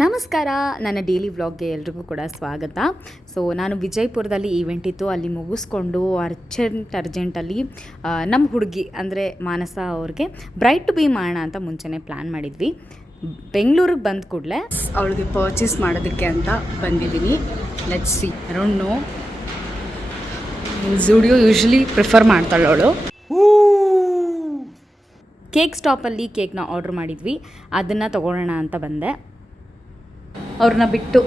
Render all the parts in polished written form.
ನಮಸ್ಕಾರ, ನನ್ನ ಡೈಲಿ ವ್ಲಾಗ್ಗೆ ಎಲ್ರಿಗೂ ಕೂಡ ಸ್ವಾಗತ. ಸೊ ನಾನು ವಿಜಯಪುರದಲ್ಲಿ ಈವೆಂಟ್ ಇತ್ತು, ಅಲ್ಲಿ ಮುಗಿಸ್ಕೊಂಡು ಅರ್ಜೆಂಟಲ್ಲಿ ನಮ್ಮ ಹುಡುಗಿ ಅಂದರೆ ಮಾನಸ ಅವ್ರಿಗೆ ಬ್ರೈಟ್ ಟು ಬಿ ಮಾಡೋಣ ಅಂತ ಮುಂಚೆನೇ ಪ್ಲ್ಯಾನ್ ಮಾಡಿದ್ವಿ. ಬೆಂಗಳೂರಿಗೆ ಬಂದ ಕೂಡಲೇ ಅವಳಿಗೆ ಪರ್ಚೇಸ್ ಮಾಡೋದಕ್ಕೆ ಅಂತ ಬಂದಿದ್ದೀನಿ. Let's see, I don't know, Zudio usually prefer ಮಾಡ್ತಾಳೆ ಅವಳು. ಕೇಕ್ ಸ್ಟಾಪಲ್ಲಿ ಕೇಕ್ನ ಆರ್ಡ್ರ್ ಮಾಡಿದ್ವಿ, ಅದನ್ನು ತೊಗೊಳ್ಳೋಣ ಅಂತ ಬಂದೆ. ಅವ್ರನ್ನ ಬಿಟ್ಟು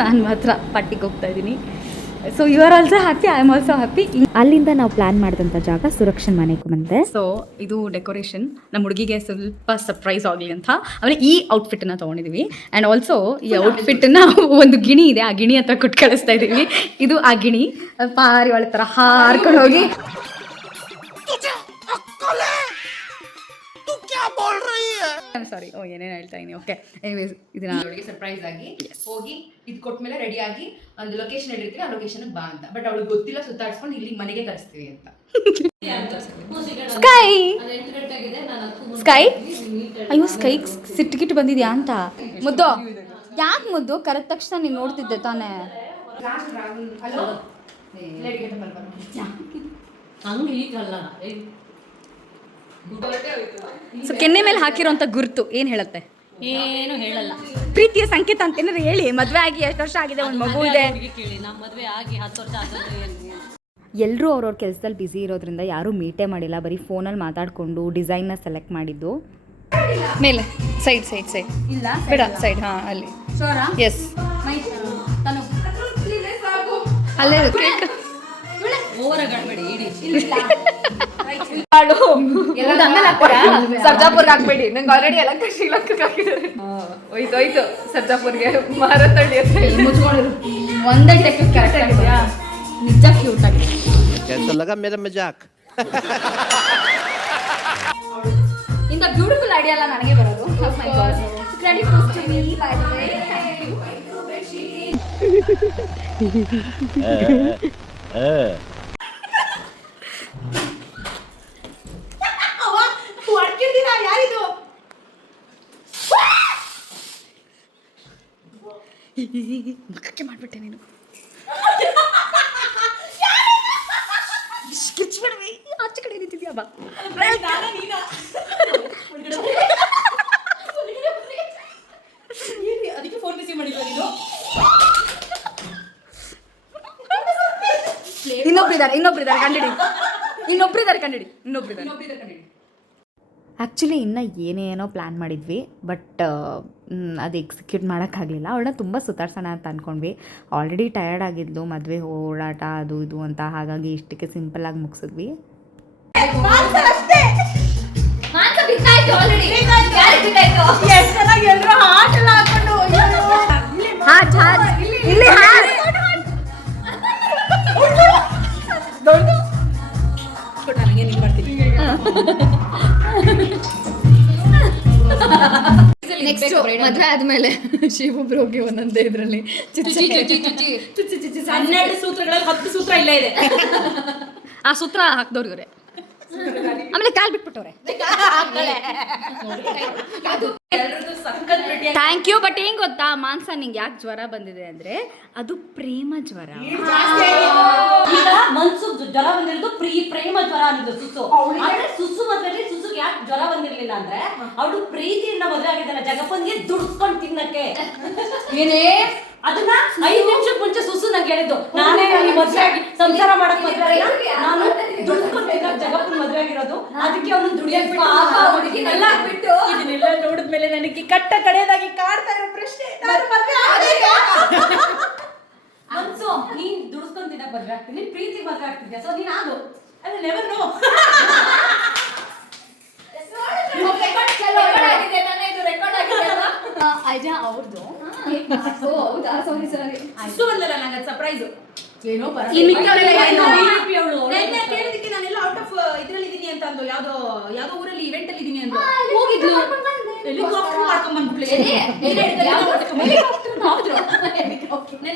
ನಾನು ಮಾತ್ರ ಪಟ್ಟಿಗೆ ಹೋಗ್ತಾ ಇದ್ದೀನಿ. So you are also happy, I am also happy. ಅಲ್ಲಿಂದ ನಾವು ಪ್ಲ್ಯಾನ್ ಮಾಡಿದಂಥ ಜಾಗ ಸುರಕ್ಷನ್ ಮನೆಗೆ ಬಂದೆ. ಸೊ ಇದು ಡೆಕೋರೇಷನ್ ನಮ್ಮ ಹುಡುಗಿಗೆ ಸ್ವಲ್ಪ ಸರ್ಪ್ರೈಸ್ ಆಗಲಿ ಅಂತ ಆಮೇಲೆ ಈ ಔಟ್ಫಿಟ್ಟನ್ನು ತೊಗೊಂಡಿದ್ದೀವಿ. ಆ್ಯಂಡ್ ಆಲ್ಸೋ ಈ ಔಟ್ಫಿಟ್ಟನ್ನು ಒಂದು ಗಿಣಿ ಇದೆ, ಆ ಗಿಣಿ ಹತ್ರ ಕೊಟ್ಟು ಕಳಿಸ್ತಾ ಇದ್ದೀವಿ. ಇದು ಆ ಗಿಣಿ ಪಾರಿ ಒಳ ಥರ ಹಾರ್ಕೊಂಡು ಹೋಗಿ ಸಾರಿ ಏನೇನು ಹೇಳ್ತಾ ಇದೀನಿ. ಓಕೆ, ಎನಿವೇಸ್ ಇದನ್ನ ಅವಳಿಗೆ ಸರ್ಪ್ರೈಸ್ ಆಗಿ ಹೋಗಿ ಇದು ಕೊಟ್ಮೇಲೆ ರೆಡಿ ಆಗಿ ಒಂದು ಲೊಕೇಶನ್ ಹೇಳಿರ್ತೀವಿ, ಆ ಲೊಕೇಶನ್ ಬಾ ಅಂತ. ಬಟ್ ಅವಳಿಗೆ ಗೊತ್ತಿಲ್ಲ, ಸುತ್ತಾಡ್ಸ್ಕೊಂಡು ಇಲ್ಲಿ ಮನೆಗೆ ಕಳಿಸ್ತೀವಿ ಅಂತ. ಸ್ಕೈ ಸ್ಕೈ ಅಯ್ಯೋ ಸ್ಕೈ ಸಿಟ್ಟಿಗಿಟ್ಟು ಬಂದಿದ್ಯಾ ಅಂತ. ಮುದ್ದು ಯಾಕೆ ಮುದ್ದು ಕರೆದ ತಕ್ಷಣ ನೀನು ನೋಡ್ತಿದ್ದೆ ತಾನೇ? ಸೊ ಕೆನ್ನೆ ಮೇಲೆ ಹಾಕಿರೋಂಥ ಗುರುತು ಏನು ಹೇಳುತ್ತೆ? ಏನು ಹೇಳಲ್ಲ. ಪ್ರೀತಿಯ ಸಂಕೇತ ಅಂತ ಏನಾದ್ರು ಹೇಳಿ. ಮದುವೆ ಆಗಿ ಎಷ್ಟು ವರ್ಷ ಆಗಿದೆ, ಒಂದು ಮಗು ಇದೆ. ಕೇಳಿ, ನಮ್ಮ ಮದುವೆ ಆಗಿ 10 ವರ್ಷ ಆಗೋದು. ಎಲ್ಲರೂ ಅವ್ರವ್ರ ಕೆಲಸದಲ್ಲಿ ಬ್ಯುಸಿ ಇರೋದ್ರಿಂದ ಯಾರೂ ಮೀಟೇ ಮಾಡಿಲ್ಲ, ಬರೀ ಫೋನಲ್ಲಿ ಮಾತಾಡಿಕೊಂಡು ಡಿಸೈನ್ನ ಸೆಲೆಕ್ಟ್ ಮಾಡಿದ್ದು. ಮೇಲೆ ಸೈಡ್ ಸೈಡ್ ಸೈಡ್ ಇಲ್ಲ ಬೇಡ, ಸೈಡ್ ಹಾಂ ಅಲ್ಲಿ ಎಸ್ ಅಲ್ಲೇ ಕೇಕ್ ಓವರ್ ಆಗಬೇಡಿ, ಇಡಿ ಸರ್ಜಾಪುರ್ಗೆ ಹಾಕ್ಬೇಡಿ, ನಂಗೆ ಆಲ್ರೆಡಿ ಎಲ್ಲ ಶ್ರೀಲಂಕಾಗೆ ಹಾಕಿದ್ದಾರೆ. ಹೋಯ್ತು ಸರ್ಜಾಪುರ್ಗೆ ಮಾರತಳ್ಳಿ ಮುಚ್ಕೊಂಡಿರು. ಒಂದೇ ಟೆಕ್ನಿಕ್ ಕರೆಕ್ಟ್ ಆಗಿದೆಯಾ? ನಿಜ ಕ್ಯೂಟ್ ಆಗಿದೆ. कैसा लगा मेरा मजाक? ಇಂಥ ಬ್ಯೂಟಿಫುಲ್ ಐಡಿಯಾ ಎಲ್ಲ ನನಗೆ ಬರೋದು. Credit goes to me by the way. ಮುಖಕ್ಕೆ ಮಾಡ್ಬಿಟ್ಟೆ ನೀನು. ಕಿಚ್ಬಿಡ್ವಿ, ಆಚೆ ಕಡೆ ನಿಂತಿದ್ಯಾ ಬಾ. ಅದಕ್ಕೆ ಫೋನ್ ರಿಸೀವ್ ಮಾಡಿಲ್ಲ ನೀನು. ಇನ್ನೊಬ್ರಿದ್ದಾರೆ ಕಂಡಿಡಿ. ಆ್ಯಕ್ಚುಲಿ ಇನ್ನೂ ಏನೇನೋ ಪ್ಲ್ಯಾನ್ ಮಾಡಿದ್ವಿ, ಬಟ್ ಅದು ಎಕ್ಸಿಕ್ಯೂಟ್ ಮಾಡೋಕ್ಕಾಗಲಿಲ್ಲ. ಅವಳನ್ನ ತುಂಬ ಸುತ್ತಾಡ್ಸೋಣ ಅಂತ ಅಂದ್ಕೊಂಡ್ವಿ. ಆಲ್ರೆಡಿ ಟಯರ್ಡ್ ಆಗಿದ್ಲು, ಮದುವೆ ಓಡಾಟ ಅದು ಇದು ಅಂತ, ಹಾಗಾಗಿ ಇಷ್ಟಕ್ಕೆ ಸಿಂಪಲ್ಲಾಗಿ ಮುಗಿಸಿದ್ವಿ. ನೆಕ್ಸ್ಟ್ ಮದುವೆ ಆದ್ಮೇಲೆ ಶಿವಬ್ರೋಗಿ ಒಂದೊಂದೇ ಇದರಲ್ಲಿ 12 ಸೂತ್ರಗಳಲ್ಲಿ 10 ಸೂತ್ರ ಇಲ್ಲೇ ಇದೆ. ಆ ಸೂತ್ರ ಹಾಕ್ದವ್ರು ಇವರೇ. ಆಮೇಲೆ ಕಾಲ್ ಬಿಟ್ಬಿಟ್ಟವ್ರೆ. Thank you. ಬಟ್ ಏನ್ ಗೊತ್ತಾ ಮಾನ್ಸ, ನಿಂಗೆ ಯಾಕೆ ಜ್ವರ ಬಂದಿದೆ ಅಂದ್ರೆ ಅದು ಪ್ರೇಮ ಜ್ವರ. ಈಗ ಮನ್ಸು ಜ್ವರ ಬಂದಿರೋದು ಪ್ರೇಮ ಜ್ವರ ಅನ್ನೋದು ಸುಸು. ಆದ್ರೆ ಸುಸು ಮದ್ವೆಲಿ ಸುಸುಗೆ ಯಾಕೆ ಜ್ವರ ಬಂದಿರ್ಲಿಲ್ಲ ಅಂದ್ರೆ ಅವಳು ಪ್ರೀತಿಯಿಂದ ಮದುವೆ ಆಗಿದ್ದಲ್ಲ, ಜಗಪ್ಪನ್ಗೆ ದುಡ್ಸ್ಕೊಂಡು ತಿನ್ನಕ್ಕೆ. ಏನೇ ಅದನ್ನ 5 ನಿಮಿಷಕ್ಕೆ ಮುಂಚೆ ಸುಸು ನಂಗೆ ಹೇಳಿದ್ದು, ನಾನೇ ನನ್ನ ಮದುವೆ ಆಗಿ ಸಂಸಾರ ಮಾಡಕ್ ಮದುವೆ ಆಗಿಲ್ಲ, ನಾನು ದುಡ್ಸ್ಕೊಂಡು ತಿನ್ನಕ್ ಜಗಪ್ಪನ್ ಮದುವೆ ಆಗಿರೋದು, ಅದಕ್ಕೆ ಅವನು ದುಡಿಯಕ್ ಬಿಟ್ಟು ಇದನ್ನೆಲ್ಲ ನೋಡಿದ್ಮೇಲೆ ನನಗೆ ಕಟ್ಟ ಕಡೆಯದಾಗಿ ಕಾಡ್ತಾ ಇರೋ ಪ್ರಶ್ನೆ, ನಾನು ಮದುವೆ ಮನ್ಸು ನೀನ್ ದುಡ್ಸ್ಕೊಂಡು ತಿನ್ನಕ್ ಮದುವೆ ಆಗ್ತೀನಿ, ನೀನ್ ಪ್ರೀತಿ ಮದುವೆ ಆಗ್ತಿದ್ಯಾ, ಸೊ ನೀನ್ ಆಗು. ಅದು ನೆವರ್ ನೋ. ಐಡಿಯಾ ಅವ್ರದ್ದು. ಸರ್ಪ್ರೈಸ್ ಏನೋ ಕೇಳಿದಕ್ಕೆ ನಾನೆಲ್ಲ ಔಟ್ ಆಫ್ ಇದ್ರಲ್ಲಿ ಇದೀನಿ ಅಂತ ಅಂದು, ಯಾವ್ದೋ ಊರಲ್ಲಿ ಇವೆಂಟ್ ಅಲ್ಲಿ ಇದೀನಿ ಅಂತ ಹೋಗಿದ್ಲು. ಹೆಲಿಕಾಪ್ಟರ್ ಮಾಡ್ಕೊಂಡ್ ಬಂದ್ಬಿಟ್ಲೆ.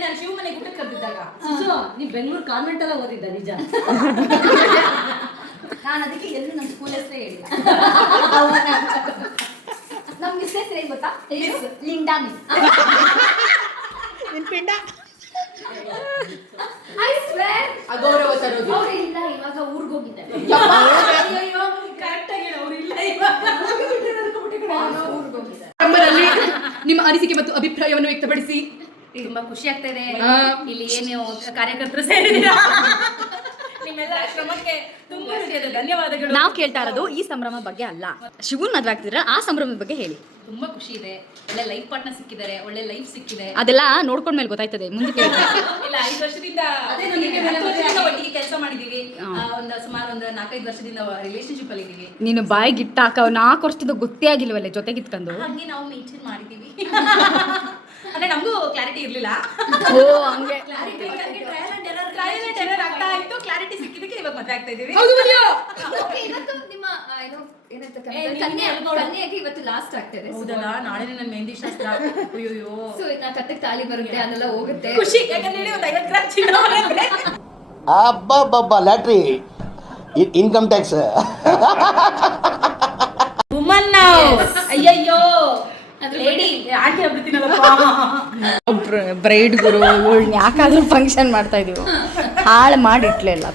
ನಾನು ಶಿವ ಮನೆಗೆ ಊಟಕ್ಕೆ ಕರೆದಿದ್ದಾಗ ನೀವ್ ಬೆಂಗಳೂರು ಕಾನ್ವೆಂಟ್ ಎಲ್ಲ ಓದಿದ್ದ ನಿಜ? ನಾನು ಅದಕ್ಕೆ ಎಲ್ಲೂ ನಮ್ಮ ಸ್ಕೂಲ್ ಹೆಸರೇ ಹೇಳಿಲ್ಲ. ನಮ್ಮ ಮಿಸ್ ಹೆಸರು ಏನು ಗೊತ್ತಾ? Linda miss. ಅಗೌರವ ತರೋದು. ಇಲ್ಲ ಇವಾಗ ಊರಿಗೆ ಹೋಗಿದ್ದಾರೆ. ನಮ್ಮಲ್ಲಿ ನಿಮ್ಮ ಅನಿಸಿಕೆ ಮತ್ತು ಅಭಿಪ್ರಾಯವನ್ನು ವ್ಯಕ್ತಪಡಿಸಿ. ತುಂಬಾ ಖುಷಿ ಆಗ್ತಾ ಇದೆ ಇಲ್ಲಿ ಏನು ಕಾರ್ಯಕರ್ತರು ಸೇರಿದ್ದೀರಾ. ನಿಮ್ಮೆಲ್ಲ ಶ್ರಮಕ್ಕೆ ತುಂಬಾ ಧನ್ಯವಾದಗಳು. ನಾವು ಕೇಳ್ತಾ ಇರೋದು ಈ ಸಂಭ್ರಮ ಬಗ್ಗೆ ಅಲ್ಲ, ಶಿವನ್ ಮದ್ವೆ ಆಗ್ತಿದ್ರೆ ಆ ಸಂಭ್ರಮದ ಬಗ್ಗೆ ಹೇಳಿ. ತುಂಬಾ ಖುಷಿ ಇದೆ, ಒಳ್ಳೆ ಲೈಫ್ ಪಾರ್ಟ್ನರ್ ಸಿಕ್ಕಿದ್ದಾರೆ, ಒಳ್ಳೆ ಲೈಫ್ ಸಿಕ್ಕಿದೆ. ಅದೆಲ್ಲ ನೋಡ್ಕೊಂಡ್ಮೇಲೆ ಗೊತ್ತಾಯ್ತದೆ, ಮುಂದೆ ಕೇಳಿ. ಇಲ್ಲ 5 ವರ್ಷದಿಂದ ಒಟ್ಟಿಗೆ ಕೆಲಸ ಮಾಡಿದೀವಿ. ಸುಮಾರು ಒಂದು 4-5 ವರ್ಷದಿಂದ ರಿಲೇಶನ್ಶಿಪ್ ಅಲ್ಲಿ ಇದೀವಿ. ನೀನು ಬಾಯಿಗೆ ಇಟ್ಟಾಕ 4 ವರ್ಷದಿಂದ ಗೊತ್ತೇ ಆಗಿಲ್ವಲ್ಲ ಜೊತೆಗಿತ್ಕೊಂಡು. ಹಾಗೆ ನಾವು ಮೇಂಟೈನ್ ಮಾಡಿದೀವಿ. ಅಂದ್ರೆ ನಮಗೂ ಕ್ಲಾರಿಟಿ ಇರ್ಲಿಲ್ಲ. ಓ ಹಂಗೆ ಟ್ರಯಲ್ ಅಂಡ್ ಎರರ್ ಆಗ್ತಾ ಇತ್ತು. ಕ್ಲಾರಿಟಿ ಸಿಕ್ಕಿದಕ್ಕೆ ಇವಾಗ ಮದುವೆ ಆಗ್ತಾ ಇದೀವಿ. ಇವತ್ತು ನಿಮ್ಮ ಏನು ಕನ್ಯೆಯಾಗಿ ಇವತ್ತು ಲಾಸ್ಟ್ ಆಗ್ತದೆ. ಹೌದಲ್ಲ, ನಾಳೆ ನನ್ನ ಮೆಹಂದಿ ಶಾಸ್ತ್ರ. ಅಯ್ಯೋ ಸೊ ನಾ ಕತ್ತಕ್ಕೆ ತಾಳಿ ಬರುತ್ತೆ, ಅದೆಲ್ಲ ಹೋಗುತ್ತೆ. ಖುಷಿ, ಯಾಕಂದ್ರೆ ಹೇಳಿ ಒಂದು 50 ಗ್ರಾಮ್ ಚಿನ್ನ ಬರುತ್ತೆ. ಅಬ್ಬಬ್ಬಬ್ಬ ಲ್ಯಾಟ್ರಿ ಇನ್ಕಮ್ ಟ್ಯಾಕ್ಸ್ ವುಮನ್ ನಾವು. ಅಯ್ಯಯ್ಯೋ ಲೇಡಿ ಆಂಟಿ ಆಗ್ಬಿಡ್ತೀನಲ್ಲಪ್ಪ. ಬ್ರೈಡ್ ಗುರು ಯಾಕಾದ್ರೂ ಫಂಕ್ಷನ್ ಮಾಡ್ತಾ ಇದೀವಿ, ಹಾಳು ಮಾಡಿ ಇಟ್ಲಿಲ್ಲ.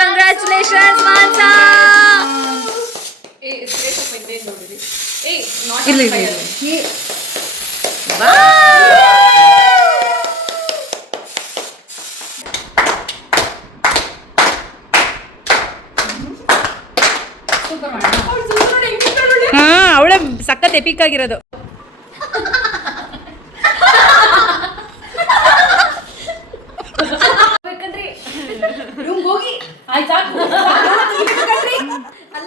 ಕಂಗ್ರ್ಯಾಚುಲೇಷನ್ಸ್ ಮಾನ್ಸಾ. ಇರ್ಲಿ ಅವಳ ಸಖತ್ ಎಪಿಕ್ ಆಗಿರೋದು. ಹೋಗಿ ಆಯ್ತಾ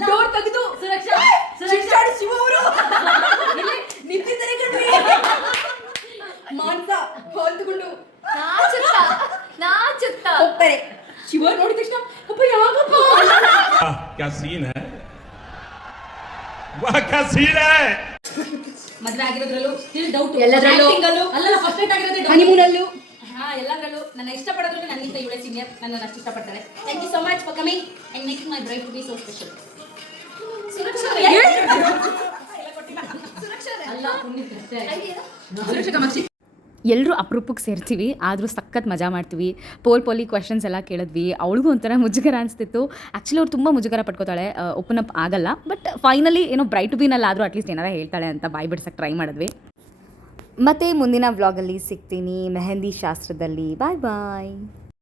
ಡೋರ್ ತೆಗೆದು ಸುರಕ್ಷಾ ಶಿವ ಅವರು ನಿಂತಿದ್ದಾರೆ ಕಣ್ರಿ. ಮಾನ್ಸ ಹೊಂದ್ಕೊಂಡು ಹೋಗ್ತಾರೆ. ಶಿವ ನೋಡಿದ ತಕ್ಷಣ ಅಪ್ಪ ಯಾಕಪ್ಪ क्या सीन है, वाह क्या सीन है. ಮದ್ವೆ ಆಗಿರೋದ್ರಲ್ಲೂ ಸ್ಟಿಲ್ ಡೌಟ್. ಎಲ್ಲದ್ರಲ್ಲೂ. ಅಲ್ಲ ಫಸ್ಟ್ ನೈಟ್ ಆಗಿರೋದು ಹನಿಮೂನಲ್ಲೂ. ಹಾ ಎಲ್ಲದ್ರಲ್ಲೂ ನನ್ನ ಇಷ್ಟಪಡೋದ್ರಲ್ಲಿ ನನ್ನಿಂದ ಇವಳೇ ಸೀನಿಯರ್, ನನ್ನ ಅಷ್ಟು ಇಷ್ಟಪಡ್ತಾರೆ. Thank you so much for coming and making my bride to be so special. ಎಲ್ಲರೂ ಅಪರೂಪಕ್ಕೆ ಸೇರ್ತೀವಿ, ಆದರೂ ಸಖತ್ ಮಜಾ ಮಾಡ್ತೀವಿ. ಪೋಲಿ ಕ್ವೆಶನ್ಸ್ ಎಲ್ಲ ಕೇಳಿದ್ವಿ. ಅವಳಿಗೂ ಒಂಥರ ಮುಜುಗರ ಅನಿಸ್ತಿತ್ತು. ಆ್ಯಕ್ಚುಲಿ ಅವ್ರು ತುಂಬ ಮುಜುಗರ ಪಡ್ಕೋತಾಳೆ, ಓಪನ್ ಅಪ್ ಆಗಲ್ಲ. ಬಟ್ ಫೈನಲಿ ಏನೋ ಬ್ರೈಟ್ ಟು ಬಿನಲ್ಲಿ ಆದರೂ ಅಟ್ಲೀಸ್ಟ್ ಏನಾರ ಹೇಳ್ತಾಳೆ ಅಂತ ಬಾಯಿ ಬಿಡ್ಸಕ್ಕೆ ಟ್ರೈ ಮಾಡಿದ್ವಿ. ಮತ್ತು ಮುಂದಿನ ವ್ಲಾಗಲ್ಲಿ ಸಿಗ್ತೀನಿ ಮೆಹಂದಿ ಶಾಸ್ತ್ರದಲ್ಲಿ. ಬಾಯ್ ಬಾಯ್.